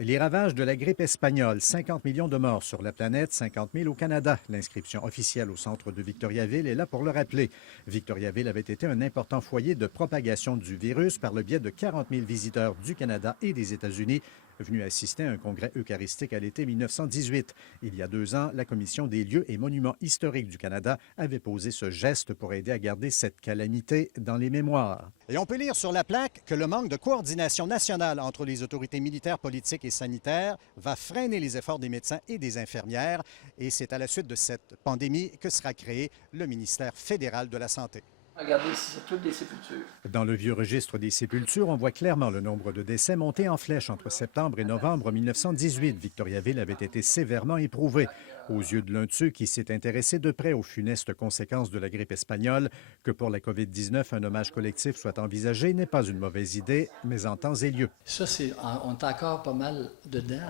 Les ravages de la grippe espagnole, 50 millions de morts sur la planète, 50 000 au Canada. L'inscription officielle au centre de Victoriaville est là pour le rappeler. Victoriaville avait été un important foyer de propagation du virus par le biais de 40 000 visiteurs du Canada et des États-Unis venus assister à un congrès eucharistique à l'été 1918. Il y a 2 ans, la Commission des lieux et monuments historiques du Canada avait posé ce geste pour aider à garder cette calamité dans les mémoires. Et on peut lire sur la plaque que le manque de coordination nationale entre les autorités militaires, politiques et sanitaires va freiner les efforts des médecins et des infirmières. Et c'est à la suite de cette pandémie que sera créé le ministère fédéral de la Santé. Regardez ici, c'est toutes des sépultures. Dans le vieux registre des sépultures, on voit clairement le nombre de décès monter en flèche entre septembre et novembre 1918. Victoriaville avait été sévèrement éprouvée. Aux yeux de l'un de ceux qui s'est intéressé de près aux funestes conséquences de la grippe espagnole, que pour la COVID-19, un hommage collectif soit envisagé n'est pas une mauvaise idée, mais en temps et lieu. Ça, on est encore pas mal dedans.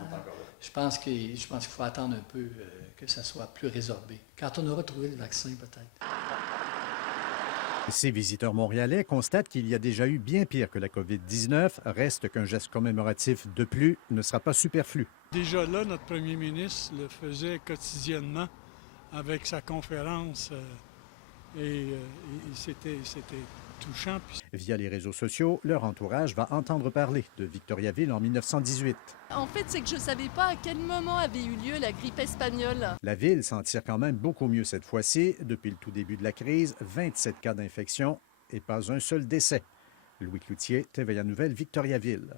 Je pense qu'il faut attendre un peu que ça soit plus résorbé. Quand on aura trouvé le vaccin, peut-être. Ces visiteurs montréalais constatent qu'il y a déjà eu bien pire que la COVID-19. Reste qu'un geste commémoratif de plus ne sera pas superflu. Déjà là, notre premier ministre le faisait quotidiennement avec sa conférence et c'était touchant. Via les réseaux sociaux, leur entourage va entendre parler de Victoriaville en 1918. En fait, c'est que je ne savais pas à quel moment avait eu lieu la grippe espagnole. La ville s'en tire quand même beaucoup mieux cette fois-ci. Depuis le tout début de la crise, 27 cas d'infection et pas un seul décès. Louis Cloutier, TVA Nouvelles, Victoriaville.